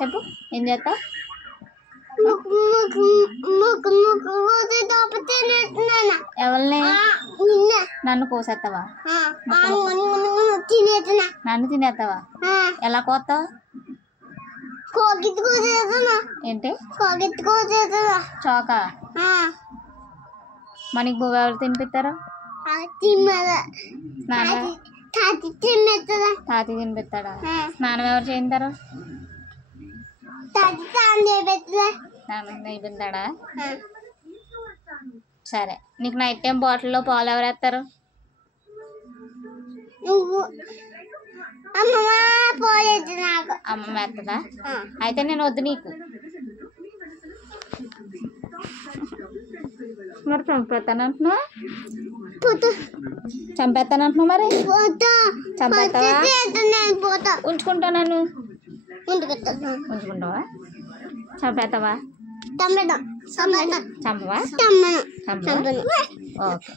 చెప్పు ఏం చేస్తావు? ఎవరిని? నన్ను కోసేస్తావా? నన్ను తినేస్తావా? ఎలా కోస్తావు? ఏంటి చోక? మనకి బువ్వ ఎవరు తినిపిస్తారు? తాతి తినిపిస్తాడా? స్నానం ఎవరు చేయించారు? స్నానం అయిపోతాడా? సరే, నీకు నైట్ టైం బాటిల్లో పాలు ఎవరు వేస్తారు? అమ్మ వేస్తుందా? అయితే నేను వద్దు నీకు. మరి చంపేస్తానంటున్నా? చంపేస్తానంటున్నా? మరి చంపేస్తావా? ఉంచుకుంటా నన్ను. ఉంచుకుంటావా? చంపేస్తావా? చంపవా? చంపవా? ఓకే.